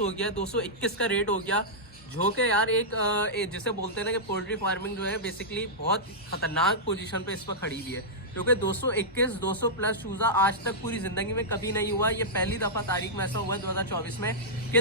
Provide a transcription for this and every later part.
हो गया, 221 का रेट हो गया। जो कि यार जिसे बोलते हैं ना कि पोल्ट्री फार्मिंग जो है बेसिकली बहुत खतरनाक पोजीशन पे इस पर खड़ी हुई है, क्योंकि 221 200 प्लस चूज़ा आज तक पूरी ज़िंदगी में कभी नहीं हुआ। ये पहली दफ़ा तारीख में ऐसा हुआ है 2024 में कि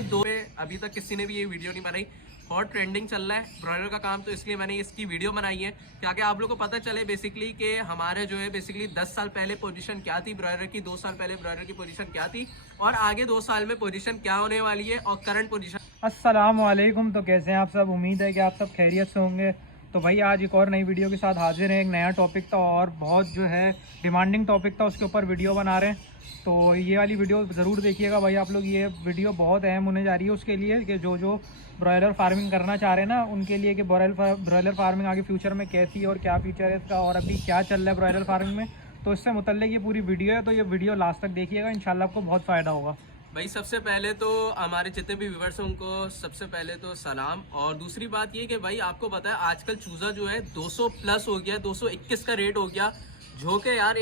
अभी तक किसी ने भी ये वीडियो नहीं बनाई। बहुत ट्रेंडिंग चल रहा है ब्रॉयलर का काम, तो इसलिए मैंने इसकी वीडियो बनाई है ताकि आप लोगों को पता चले बेसिकली कि हमारे जो है बेसिकली 10 साल पहले पोजीशन क्या थी ब्रॉयलर की, 2 साल पहले ब्रॉयलर की पोजीशन क्या थी और आगे 2 साल में पोजीशन क्या होने वाली है और करंट पोजीशन। अस्सलाम वालेकुम। तो कैसे हैं आप सब? उम्मीद है कि आप सब खैरियत से होंगे। तो भाई आज एक और नई वीडियो के साथ हाजिर हैं। एक नया टॉपिक था और बहुत जो है डिमांडिंग टॉपिक था, उसके ऊपर वीडियो बना रहे हैं। तो ये वाली वीडियो ज़रूर देखिएगा भाई आप लोग। ये वीडियो बहुत अहम होने जा रही है उसके लिए कि जो ब्रॉयलर फार्मिंग करना चाह रहे हैं ना, उनके लिए कि ब्रॉयलर फार्मिंग आगे फ्यूचर में कैसी है और क्या फ्यूचर है इसका और अभी क्या चल रहा है ब्रॉयलर फार्मिंग में। तो इससे मुतल्लिक ये पूरी वीडियो है, तो ये वीडियो लास्ट तक देखिएगा, इंशाल्लाह आपको बहुत फ़ायदा होगा। भाई सबसे पहले तो हमारे जितने भी व्यूवर्स हैं उनको सबसे पहले तो सलाम। और दूसरी बात ये कि भाई आपको पता है आजकल चूज़ा जो है 200 प्लस हो गया, 221 का रेट हो गया। जो कि यार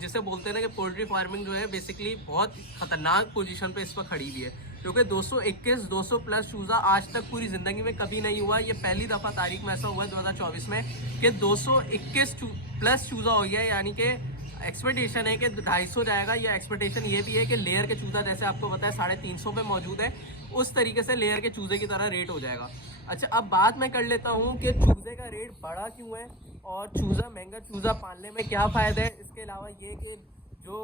जिसे बोलते हैं ना कि पोल्ट्री फार्मिंग जो है बेसिकली बहुत खतरनाक पोजीशन पे इस पर खड़ी हुई है, क्योंकि 221 200 प्लस चूज़ा आज तक पूरी ज़िंदगी में कभी नहीं हुआ। ये पहली दफ़ा तारीख में ऐसा हुआ है 2024 में कि 221 प्लस चूज़ा हो गया। यानी कि एक्सपेक्टेशन है कि 250 जाएगा, या एक्सपेक्टेशन ये भी है कि लेयर के चूज़ा जैसे आपको पता है 350 पे मौजूद है, उस तरीके से लेयर के चूज़े की तरह रेट हो जाएगा। अच्छा, अब बात मैं कर लेता हूँ कि चूज़े का रेट बढ़ा क्यों है और चूज़ा महंगा चूज़ा पालने में क्या फ़ायदा है। इसके अलावा ये कि जो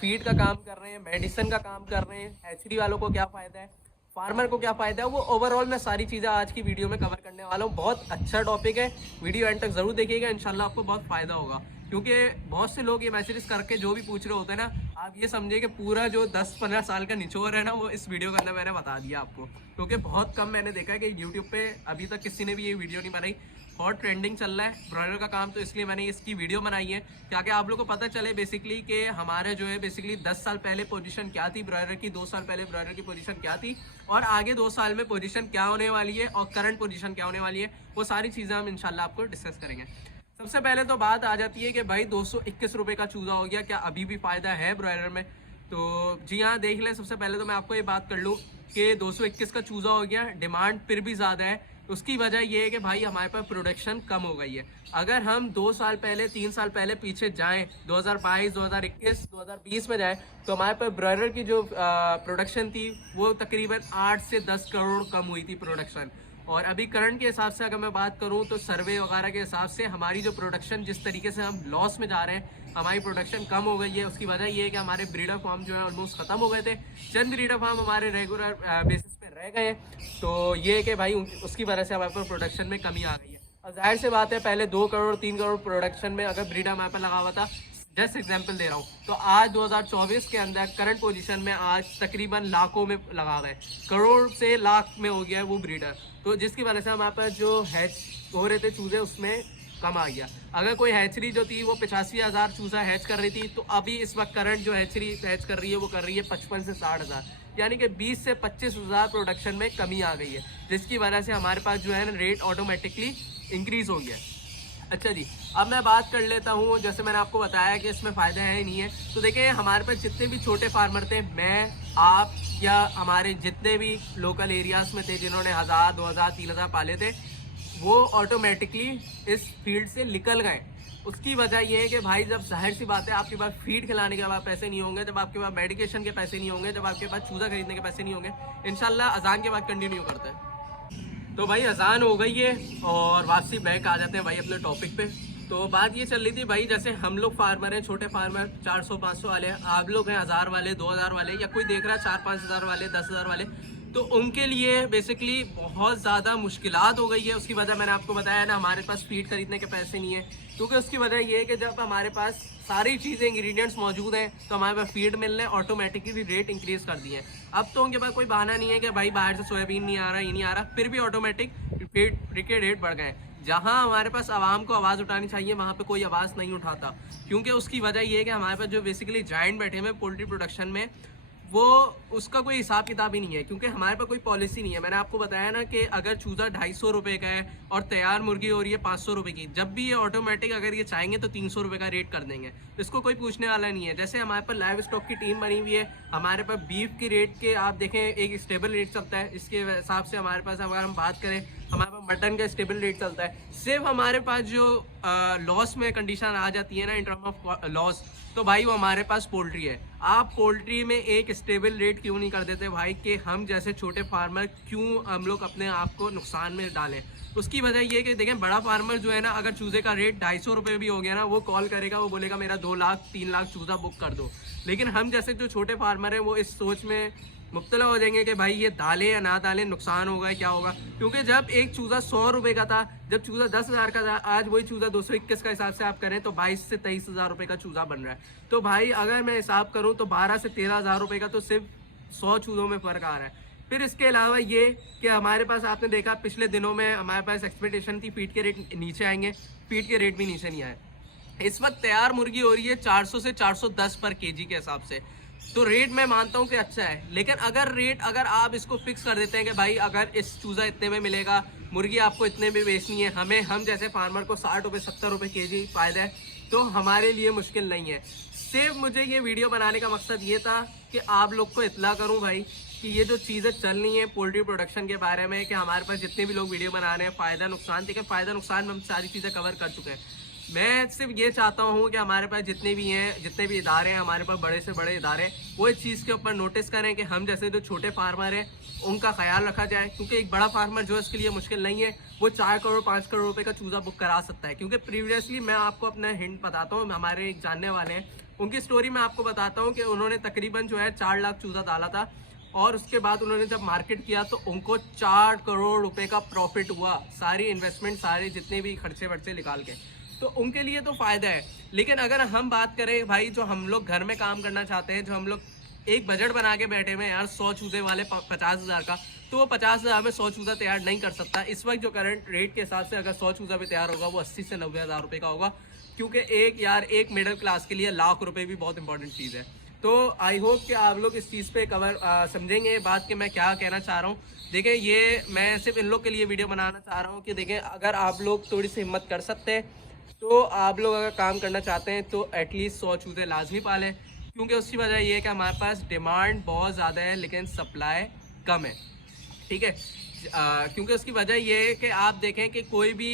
फीड का काम कर रहे हैं, मेडिसिन का काम कर रहे हैं, हैचरी वालों को क्या फ़ायदा है, फार्मर को क्या फ़ायदा है, वो ओवरऑल मैं सारी चीज़ें आज की वीडियो में कवर करने वाला हूँ। बहुत अच्छा टॉपिक है, वीडियो एंड तक ज़रूर देखिएगा, इंशाल्लाह आपको बहुत फ़ायदा होगा। क्योंकि बहुत से लोग ये मैसेज करके जो भी पूछ रहे होते हैं ना, आप ये समझिए कि पूरा जो 10-15 साल का निचोड़ है ना, वो इस वीडियो के अंदर मैंने बता दिया आपको। क्योंकि बहुत कम मैंने देखा है कि यूट्यूब पे अभी तक किसी ने भी ये वीडियो नहीं बनाई। बहुत ट्रेंडिंग चल रहा है ब्रॉयलर का काम, तो इसलिए मैंने इसकी वीडियो बनाई है ताकि आप लोगों को पता चले बेसिकली कि हमारे जो है बेसिकली 10 साल पहले पोजीशन क्या थी ब्रॉयलर की, 2 साल पहले ब्रॉयलर की पोजीशन क्या थी और आगे 2 साल में पोजीशन क्या होने वाली है और करंट पोजीशन क्या होने वाली है। वो सारी चीज़ें हम इंशाल्लाह आपको डिस्कस करेंगे। सबसे पहले तो बात आ जाती है कि भाई 221 रुपये का चूज़ा हो गया, क्या अभी भी फ़ायदा है ब्रॉयलर में? तो जी हाँ, देख लें। सबसे पहले तो मैं आपको ये बात कर लूँ कि 221 का चूज़ा हो गया, डिमांड फिर भी ज़्यादा है। उसकी वजह ये है कि भाई हमारे पास प्रोडक्शन कम हो गई है। अगर हम 2 साल पहले 3 साल पहले पीछे जाएं, 2022 2021 2020 में जाएं, तो हमारे पास ब्रॉयलर की जो प्रोडक्शन थी वो तकरीबन 8 से 10 करोड़ कम हुई थी प्रोडक्शन। और अभी करंट के हिसाब से अगर मैं बात करूं तो सर्वे वगैरह के हिसाब से हमारी जो प्रोडक्शन, जिस तरीके से हम लॉस में जा रहे हैं, हमारी प्रोडक्शन कम हो गई है। उसकी वजह ये है कि हमारे ब्रीडर फार्म जो है ऑलमोस्ट ख़त्म हो गए थे। चंद ब्रीडर फार्म हमारे रेगुलर बेसिस पे रह गए, तो ये है कि भाई उसकी वजह से हमारे पास प्रोडक्शन में कमी आ गई है। और जाहिर से बात है पहले 2 करोड़ 3 करोड़ प्रोडक्शन में अगर ब्रीडर हमारे पास लगा हुआ था, जस्ट एग्जांपल दे रहा हूँ, तो आज 2024 के अंदर करंट पोजीशन में आज तकरीबन लाखों में लगा हुआ है, करोड़ से लाख में हो गया है वो ब्रीडर। तो जिसकी वजह से हमारे पास जो हैच हो रहे थे चूज़े उसमें कम आ गया। अगर कोई हैचरी जो थी वो 85,000 चूज़ा हैच कर रही थी, तो अभी इस वक्त करंट जो हैचरी हैच कर रही है वो कर रही है 55 से 60,000, यानी कि 20 से 25,000 प्रोडक्शन में कमी आ गई है, जिसकी वजह से हमारे पास जो है ना रेट ऑटोमेटिकली इंक्रीज़ हो गया है। अच्छा जी, अब मैं बात कर लेता हूँ, जैसे मैंने आपको बताया कि इसमें फ़ायदा है नहीं है। तो देखिए हमारे पास जितने भी छोटे फार्मर थे, मैं, आप या हमारे जितने भी लोकल एरियाज़ में थे जिन्होंने 1000 2000 3000 पाले थे, वो ऑटोमेटिकली इस फील्ड से निकल गए। उसकी वजह ये है कि भाई जब जाहिर सी बात है आपके पास फीड खिलाने के बाद पैसे नहीं होंगे, जब आपके पास मेडिकेशन के पैसे नहीं होंगे, जब आपके पास चूज़ा खरीदने के पैसे नहीं होंगे, इंशाल्लाह अजान के बाद कंटिन्यू करते हैं। तो भाई अजान हो गई है और वापसी बैक आ जाते हैं भाई अपने टॉपिक पे। तो बात ये चल रही थी भाई, जैसे हम लोग फार्मर हैं, छोटे फार्मर 400-500 वाले, आप लोग हैं 1000 वाले, 2000 वाले, या कोई देख रहा है 4-5 हज़ार वाले, 10,000 वाले, तो उनके लिए बेसिकली बहुत ज़्यादा मुश्किलात हो गई है। उसकी वजह मैंने आपको बताया ना, हमारे पास फीड खरीदने के पैसे नहीं है, क्योंकि उसकी वजह ये है कि जब हमारे पास सारी चीज़ें इंग्रेडिएंट्स मौजूद हैं तो हमारे पास फीड मिलने ऑटोमेटिकली रेट इंक्रीज कर दिए हैं। अब तो उनके पास कोई बहाना नहीं है कि भाई बाहर से सोयाबीन नहीं आ रहा, ये नहीं आ रहा, फिर भी ऑटोमेटिक फीड के रेट बढ़ गए। जहाँ हमारे पास आवाम को आवाज़ उठानी चाहिए वहाँ पे कोई आवाज़ नहीं उठाता, क्योंकि उसकी वजह ये है कि हमारे पास जो बेसिकली जाइंट बैठे हुए पोल्ट्री प्रोडक्शन में, वो उसका कोई हिसाब किताब ही नहीं है, क्योंकि हमारे पास कोई पॉलिसी नहीं है। मैंने आपको बताया ना कि अगर चूज़ा 250 रुपये का है और तैयार मुर्गी हो रही है 500 रुपये की, जब भी ये ऑटोमेटिक अगर ये चाहेंगे तो 300 रुपये का रेट कर देंगे, तो इसको कोई पूछने वाला नहीं है। जैसे हमारे पास लाइव स्टॉक की टीम बनी हुई है, हमारे पास बीफ की रेट के आप देखें एक स्टेबल रेट चलता है, इसके हिसाब से हमारे पास अगर हम बात करें हमारे पास मटन का स्टेबल रेट चलता है। सिर्फ हमारे पास जो लॉस में कंडीशन आ जाती है ना इन टर्म ऑफ लॉस, तो भाई वो हमारे पास पोल्ट्री है। आप पोल्ट्री में एक स्टेबल रेट क्यों नहीं कर देते भाई, कि हम जैसे छोटे फार्मर क्यों हम लोग अपने आप को नुकसान में डालें। उसकी वजह ये कि देखें बड़ा फार्मर जो है ना, अगर चूज़े का रेट 250 रुपये भी हो गया ना, वो कॉल करेगा, वो बोलेगा मेरा 2 लाख 3 लाख चूज़ा बुक कर दो। लेकिन हम जैसे जो छोटे फार्मर हैं वो इस सोच में मुब्तला हो जाएंगे कि भाई ये डालें या ना डालें, नुकसान होगा क्या होगा। क्योंकि जब एक चूज़ा 100 रुपये का था, जब चूज़ा 10,000 का था, आज वही चूज़ा 221 का हिसाब से आप करें तो 22 से 23,000 रुपये का चूज़ा बन रहा है। तो भाई अगर मैं हिसाब करूँ तो 12 से 13,000 रुपये का तो सिर्फ 100 चूज़ों में फ़र्क आ रहा है। फिर इसके अलावा ये कि हमारे पास आपने देखा पिछले दिनों में हमारे पास एक्सपेक्टेशन थी फीड के रेट नीचे आएंगे, फीड के रेट भी नीचे नहीं आए। इस वक्त तैयार मुर्गी हो रही है 400 से 410 पर केजी के हिसाब से, तो रेट मैं मानता हूँ कि अच्छा है। लेकिन अगर आप इसको फिक्स कर देते हैं कि भाई अगर इस चूज़ा इतने में मिलेगा, मुर्गी आपको इतने में बेचनी है, हम जैसे फार्मर को 60 रुपये 70 रुपये केजी फ़ायदा है, तो हमारे लिए मुश्किल नहीं है। सिर्फ मुझे ये वीडियो बनाने का मकसद ये था कि आप लोग को इतला करूँ भाई कि ये जो चीज़ें चल रही हैं पोल्ट्री प्रोडक्शन के बारे में, कि हमारे पास जितने भी लोग वीडियो बना रहे हैं फ़ायदा नुकसान, देखिए फ़ायदा नुकसान में हम सारी चीज़ें कवर कर चुके हैं। मैं सिर्फ ये चाहता हूँ कि हमारे पास जितने भी इदारे हैं, हमारे पास बड़े से बड़े इदारे, वो इस चीज़ के ऊपर नोटिस करें कि हम जैसे जो छोटे फार्मर हैं उनका ख्याल रखा जाए। क्योंकि एक बड़ा फार्मर जो है उसके लिए मुश्किल नहीं है, वो 4 करोड़ 5 करोड़ रुपए का चूज़ा बुक करा सकता है। क्योंकि प्रीवियसली मैं आपको अपना हिंट बताता हूँ, हमारे एक जानने वाले हैं उनकी स्टोरी मैं आपको बताता हूँ कि उन्होंने तकरीबन जो है 4 लाख चूज़ा डाला था, और उसके बाद उन्होंने जब मार्केट किया तो उनको 4 करोड़ रुपए का प्रॉफिट हुआ, सारी इन्वेस्टमेंट सारे जितने भी खर्चे वर्चे निकाल के, तो उनके लिए तो फ़ायदा है। लेकिन अगर हम बात करें भाई जो हम लोग घर में काम करना चाहते हैं, जो हम लोग एक बजट बना के बैठे हुए हैं यार 100 चूज़े वाले 50,000 का, तो वो 50,000 में 100 चूज़ा तैयार नहीं कर सकता। इस वक्त जो करंट रेट के हिसाब से अगर 100 चूज़ा भी तैयार होगा वो 80 से 90,000 रुपये का होगा। क्योंकि एक मिडिल क्लास के लिए लाख रुपए भी बहुत इंपॉर्टेंट चीज़ है। तो आई होप कि आप लोग इस चीज़ पे समझेंगे ये बात कि मैं क्या कहना चाह रहा हूँ। देखें ये मैं सिर्फ इन लोग के लिए वीडियो बनाना चाह रहा हूँ कि देखें अगर आप लोग थोड़ी सी हिम्मत कर सकते हैं, तो आप लोग अगर काम करना चाहते हैं तो एटलीस्ट 100 चूज़े लाजमी पालें। क्योंकि उसकी वजह ये है कि हमारे पास डिमांड बहुत ज़्यादा है लेकिन सप्लाई कम है, ठीक है। क्योंकि उसकी वजह ये है कि आप देखें कि कोई भी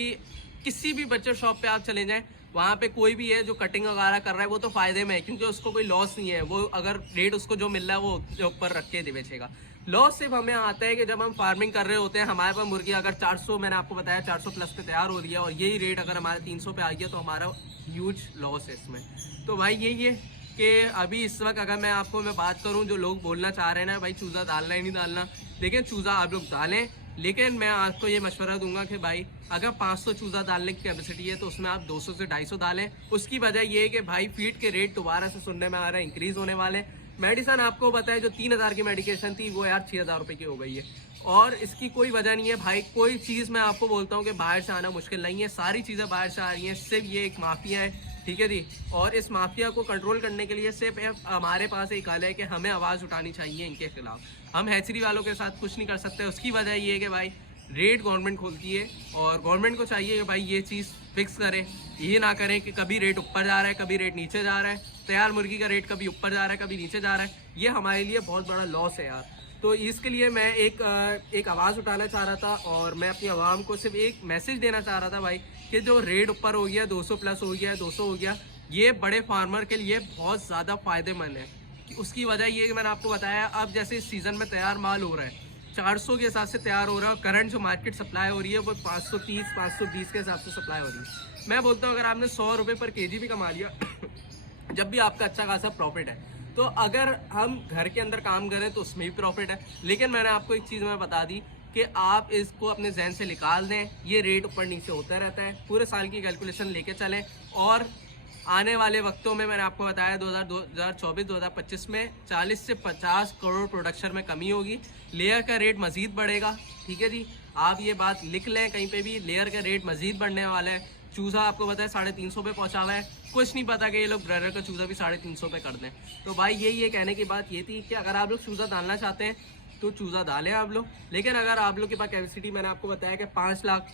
किसी भी बच्चर शॉप पे आप चले जाएं, वहाँ पे कोई भी है जो कटिंग वगैरह कर रहा है वो तो फ़ायदे में है, क्योंकि उसको कोई लॉस नहीं है। वो अगर रेट उसको जो मिल रहा है वो उसके ऊपर रख के बेचेगा। लॉस सिर्फ हमें आता है कि जब हम फार्मिंग कर रहे होते हैं, हमारे पास मुर्गी अगर 400, मैंने आपको बताया 400 प्लस पे तैयार हो रही है, और यही रेट अगर हमारे 300 पे आ गया तो हमारा ह्यूज लॉस है इसमें। तो भाई यही है कि अभी इस वक्त अगर मैं बात करूं, जो लोग बोलना चाह रहे हैं ना भाई चूज़ा डालना ही नहीं डालना, देखिए चूज़ा आप लोग डालें, लेकिन मैं आपको ये मशवरा दूंगा कि भाई अगर 500 चूज़ा डालने की कैपेसिटी है तो उसमें आप 200 से 250 डालें। उसकी वजह ये है कि भाई फीड के रेट दोबारा से सुनने में आ रहा है इंक्रीज़ होने वाले। मेडिसन आपको बताया जो 3,000 की मेडिकेशन थी वो यार 6,000 रुपये की हो गई है, और इसकी कोई वजह नहीं है भाई। कोई चीज़ मैं आपको बोलता हूँ कि बाहर से आना मुश्किल नहीं है, सारी चीज़ें बाहर से आ रही हैं, सिर्फ ये एक माफिया है, ठीक है जी। और इस माफिया को कंट्रोल करने के लिए सिर्फ हमारे पास एक हल है कि हमें आवाज़ उठानी चाहिए इनके खिलाफ। हम हैचरी वालों के साथ कुछ नहीं कर सकते। उसकी वजह ये है कि भाई रेट गवर्नमेंट खोलती है, और गवर्नमेंट को चाहिए कि भाई ये चीज़ फिक्स करे, ये ना करें कि कभी रेट ऊपर जा रहा है कभी रेट नीचे जा रहा है। तैयार मुर्गी का रेट कभी ऊपर जा रहा है कभी नीचे जा रहा है, ये हमारे लिए बहुत बड़ा लॉस है यार। तो इसके लिए मैं एक आवाज़ उठाना चाह रहा था, और मैं अपनी आवाम को सिर्फ एक मैसेज देना चाह रहा था भाई कि जो रेट ऊपर हो गया, 200 प्लस हो गया, 200 हो गया, ये बड़े फार्मर के लिए बहुत ज़्यादा फ़ायदेमंद है। उसकी वजह ये है कि मैंने आपको बताया, अब जैसे इस सीज़न में तैयार माल हो रहा है 400 के हिसाब से तैयार हो रहा है, और करंट जो मार्केट सप्लाई हो रही है वो 530 520 के हिसाब से सप्लाई हो रही है। मैं बोलता हूँ अगर आपने 100 रुपये पर केजी भी कमा लिया जब भी आपका अच्छा खासा प्रॉफिट है, तो अगर हम घर के अंदर काम करें तो उसमें भी प्रॉफिट है। लेकिन मैंने आपको एक चीज़ मैं बता दी कि आप इसको अपने जहन से निकाल दें, ये रेट ऊपर नीचे होता रहता है, पूरे साल की कैलकुलेशन लेके चलें। और आने वाले वक्तों में मैंने आपको बताया 2024-2025 में 40 से 50 करोड़ प्रोडक्शन में कमी होगी, लेयर का रेट मज़ीद बढ़ेगा, ठीक है जी। आप ये बात लिख लें कहीं पे भी, लेयर का रेट मज़ीद बढ़ने वाला है। चूज़ा आपको बताया 350 पे पहुँचा हुआ है, कुछ नहीं पता कि ये लोग ब्रॉयलर का चूज़ा भी 350 पे कर दें। तो भाई यही कहने की बात ये थी कि अगर आप लोग चूज़ा डालना चाहते हैं तो चूज़ा डालें आप लोग, लेकिन अगर आप लोग के पास कैपेसिटी, मैंने आपको बताया कि 5 लाख,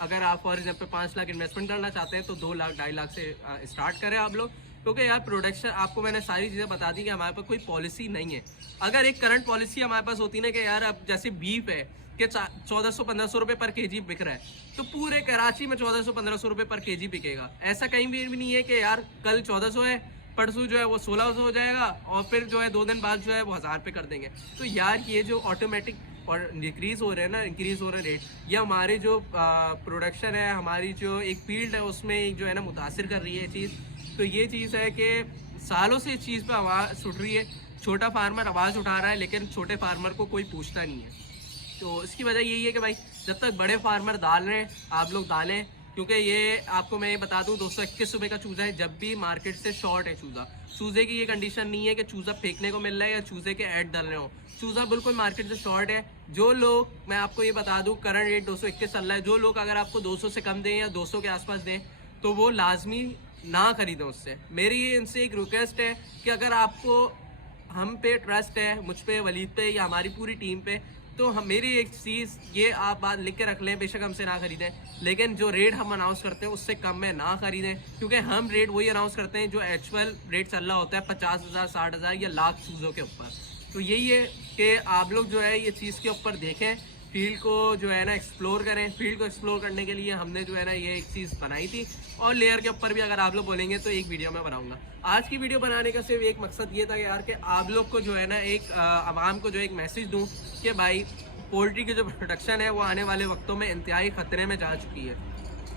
अगर आप फॉर एग्जाम्पल 5 लाख इन्वेस्टमेंट करना चाहते हैं तो 2 लाख 2.5 लाख से स्टार्ट करें आप लोग। क्योंकि यार प्रोडक्शन, आपको मैंने सारी चीज़ें बता दी कि हमारे पास कोई पॉलिसी नहीं है। अगर एक करंट पॉलिसी हमारे पास होती ना कि यार अब जैसे बीफ है कि 1400-1500 रुपये पर केजी बिक रहा है, तो पूरे कराची में 1400-1500 रुपये पर केजी बिकेगा। ऐसा कहीं भी नहीं है कि यार कल 1400 है, परसों जो है वो 1600 हो जाएगा और फिर जो है 2 दिन बाद जो है वो 1000 पे कर देंगे। तो यार ये जो ऑटोमेटिक और डिक्रीज़ हो रहे हैं ना, इंक्रीज़ हो रहे रेट, ये हमारे जो प्रोडक्शन है, हमारी जो एक फील्ड है उसमें जो है ना मुतासिर कर रही है चीज़। तो ये चीज़ है कि सालों से इस चीज़ पर आवाज़ उठ रही है, छोटा फार्मर आवाज़ उठा रहा है लेकिन छोटे फार्मर को कोई पूछता नहीं है। तो इसकी वजह यही है कि भाई जब तक बड़े फार्मर डाल रहे हैं आप लोग डालें, क्योंकि ये आपको मैं ये बता दूं 221 रुपये का चूज़ा है। जब भी मार्केट से शॉर्ट है चूज़े की ये कंडीशन नहीं है कि चूज़ा फेंकने को मिल रहा है या चूज़े के ऐड डाल रहे हो, चूज़ा बिल्कुल मार्केट से शॉर्ट है। जो लोग, मैं आपको ये बता दूं करंट रेट 221 चल रहा है, जो लोग अगर आपको 200 से कम दें या 200 के आसपास दें तो वो लाजमी ना खरीदें उससे। मेरी इनसे एक रिक्वेस्ट है कि अगर आपको हम पे ट्रस्ट है, मुझ पे, वलीद पे या हमारी पूरी टीम पे, तो हम, मेरी एक चीज़ ये आप बात लिख के रख लें, बेशक हमसे ना खरीदें लेकिन जो रेट हम अनाउंस करते हैं उससे कम में ना खरीदें। क्योंकि हम रेट वही अनाउंस करते हैं जो एक्चुअल रेट चल रहा होता है 50,000, 60,000 या लाख चूज़ों के ऊपर। तो यही है कि आप लोग जो है ये चीज़ के ऊपर देखें, फील्ड को जो है ना एक्सप्लोर करें। फील्ड को एक्सप्लोर करने के लिए हमने जो है ना ये एक चीज़ बनाई थी, और लेयर के ऊपर भी अगर आप लोग बोलेंगे तो एक वीडियो मैं बनाऊंगा। आज की वीडियो बनाने का सिर्फ एक मकसद ये था यार कि आप लोग को जो है ना एक आवाम को जो एक मैसेज दूं कि भाई पोल्ट्री की जो प्रोडक्शन है वो आने वाले वक्तों में इंतहाई ख़तरे में जा चुकी है।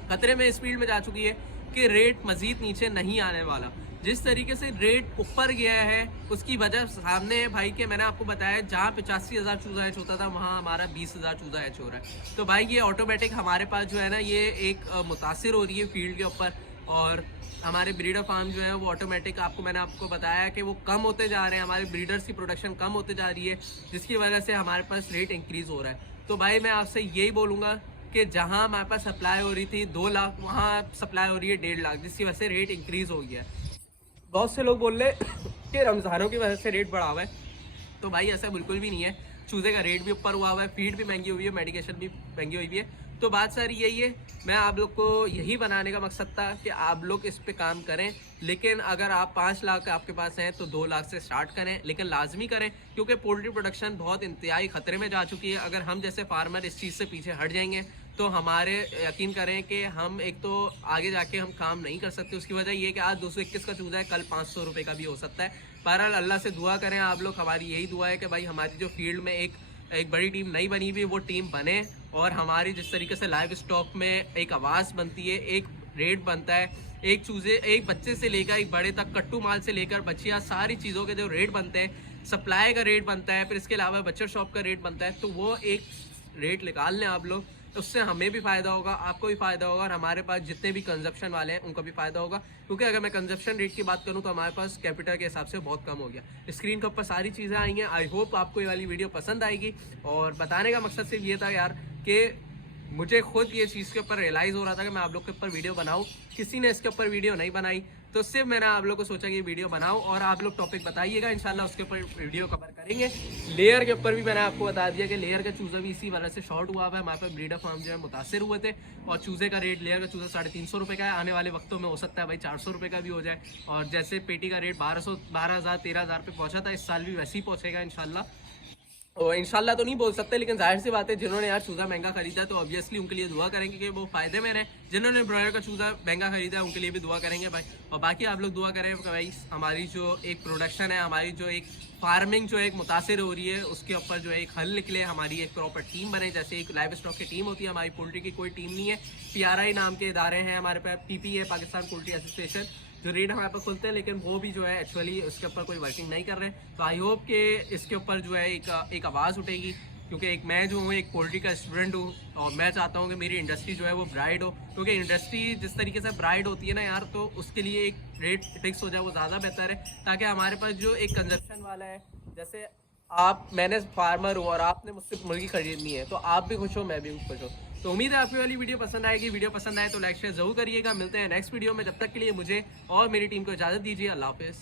ख़तरे में इस फील्ड में जा चुकी है कि रेट मज़ीद नीचे नहीं आने वाला। जिस तरीके से रेट ऊपर गया है उसकी वजह सामने है भाई के, मैंने आपको बताया जहाँ 85,000 चूज़ा एच होता था वहाँ हमारा 20,000 चूज़ा एच हो रहा है। तो भाई ये ऑटोमेटिक हमारे पास जो है ना ये एक मुतासिर हो रही है फील्ड के ऊपर, और हमारे ब्रीडर फार्म जो है वो ऑटोमेटिक, मैंने आपको बताया कि वो कम होते जा रहे हैं, हमारे ब्रीडर्स की प्रोडक्शन कम होते जा रही है, जिसकी वजह से हमारे पास रेट इंक्रीज़ हो रहा है। तो भाई मैं आपसे यही बोलूँगा कि जहाँ हमारे पास सप्लाई हो रही थी 2 लाख, वहाँ सप्लाई हो रही है 1.5 लाख, जिसकी वजह से रेट इंक्रीज़ हो गया है। बहुत से लोग बोल रहे कि रमज़ानों की वजह से रेट बढ़ा हुआ है, तो भाई ऐसा बिल्कुल भी नहीं है। चूज़े का रेट भी ऊपर हुआ हुआ है, फीड भी महंगी हुई है, मेडिकेशन भी महंगी हुई है। तो बात सारी यही है, मैं आप लोग को यही बनाने का मकसद था कि आप लोग इस पे काम करें। लेकिन अगर आप 5 लाख आपके पास हैं तो 2 लाख से स्टार्ट करें, लेकिन लाजमी करें, क्योंकि पोल्ट्री प्रोडक्शन बहुत इंतहाई ख़तरे में जा चुकी है। अगर हम जैसे फार्मर इस चीज़ से पीछे हट जाएंगे तो हमारे, यकीन करें कि हम एक तो आगे जाके हम काम नहीं कर सकते। उसकी वजह ये है कि आज 221 का चूज़ा है, कल 500 रुपये का भी हो सकता है। बहरहाल अल्लाह से दुआ करें आप लोग, हमारी यही दुआ है कि भाई हमारी जो फील्ड में एक बड़ी टीम नहीं बनी हुई वो टीम बने, और हमारी जिस तरीके से लाइव स्टॉक में एक आवाज़ बनती है, एक रेट बनता है, एक चूज़े, एक बच्चे से लेकर एक बड़े तक, कट्टू माल से लेकर बच्चियाँ, सारी चीज़ों के जो रेट बनते हैं, सप्लाई का रेट बनता है, फिर इसके अलावा बच्चर शॉप का रेट बनता है, तो वो एक रेट निकाल लें आप लोग, उससे हमें भी फ़ायदा होगा, आपको भी फ़ायदा होगा, और हमारे पास जितने भी कंजप्शन वाले हैं उनको भी फ़ायदा होगा। क्योंकि अगर मैं कंजप्शन रेट की बात करूं तो हमारे पास कैपिटल के हिसाब से बहुत कम हो गया। स्क्रीन के ऊपर सारी चीज़ें आई हैं। आई होप आपको ये वाली वीडियो पसंद आएगी, और बताने का मकसद सिर्फ ये था यार कि मुझे खुद ये चीज़ के ऊपर रियलाइज़ हो रहा था कि मैं आप लोग के ऊपर वीडियो बनाऊँ, किसी ने इसके ऊपर वीडियो नहीं बनाई, तो सिर्फ मैंने आप लोग को सोचा कि वीडियो बनाऊं, और आप लोग टॉपिक बताइएगा, इंशाल्लाह उसके ऊपर वीडियो कवर करेंगे। लेयर के ऊपर भी मैंने आपको बता दिया कि लेयर का चूज़ा भी इसी वजह से शॉर्ट हुआ है। हमारे पास ब्रीडर फार्म जो है मुतासिर हुए थे, और चूज़े का रेट, लेयर का चूज़ा 350 रुपये का है, आने वाले वक्तों में हो सकता है भाई 400 रुपये का भी हो जाए। और जैसे पेटी का रेट 12,000 13,000 पे पहुँचा था, इस साल भी वैसे ही पहुँचेगा इंशाल्लाह। और इंशाल्लाह तो नहीं बोल सकते, लेकिन जाहिर सी बात है जिन्होंने यार चूज़ा महंगा खरीदा तो ऑब्वियसली उनके लिए दुआ करेंगे कि वो फ़ायदे में रहें। जिन्होंने ब्रॉयलर का चूज़ा महंगा खरीदा उनके लिए भी दुआ करेंगे भाई। और बाकी आप लोग दुआ करें कि भाई हमारी जो एक प्रोडक्शन है, हमारी जो एक फार्मिंग जो एक मुतासिर हो रही है, उसके ऊपर जो है एक हल निकले, हमारी एक प्रॉपर टीम बने। जैसे एक लाइव स्टॉक की टीम होती है, हमारी पोल्ट्री की कोई टीम नहीं है। PRI नाम के इदारे हैं हमारे पास, PP है, पाकिस्तान पोल्ट्री एसोसिएशन, जो रेट हमारे पास खुलते हैं, लेकिन वो भी जो है एक्चुअली उसके ऊपर कोई वर्किंग नहीं कर रहे हैं। तो आई होप कि इसके ऊपर जो है एक आवाज़ उठेगी, क्योंकि एक मैं जो हूँ एक पोल्ट्री का स्टूडेंट हूँ, और मैं चाहता हूँ कि मेरी इंडस्ट्री जो है वो ब्राइड हो। क्योंकि इंडस्ट्री जिस तरीके से ब्राइड होती है ना यार, तो उसके लिए एक रेट फिक्स हो जाए वो ज़्यादा बेहतर है, ताकि हमारे पास जो एक कंजप्शन वाला है, जैसे मैंने फार्मर हूँ और आपने मुझसे मुर्गी खरीदनी है, तो आप भी खुश हो, मैं भी खुश हूँ। तो उम्मीद है आपकी वाली वीडियो पसंद आएगी। वीडियो पसंद आए तो लाइक शेयर जरूर करिएगा। मिलते हैं नेक्स्ट वीडियो में, जब तक के लिए मुझे और मेरी टीम को इजाजत दीजिए। अल्लाह हाफिज़।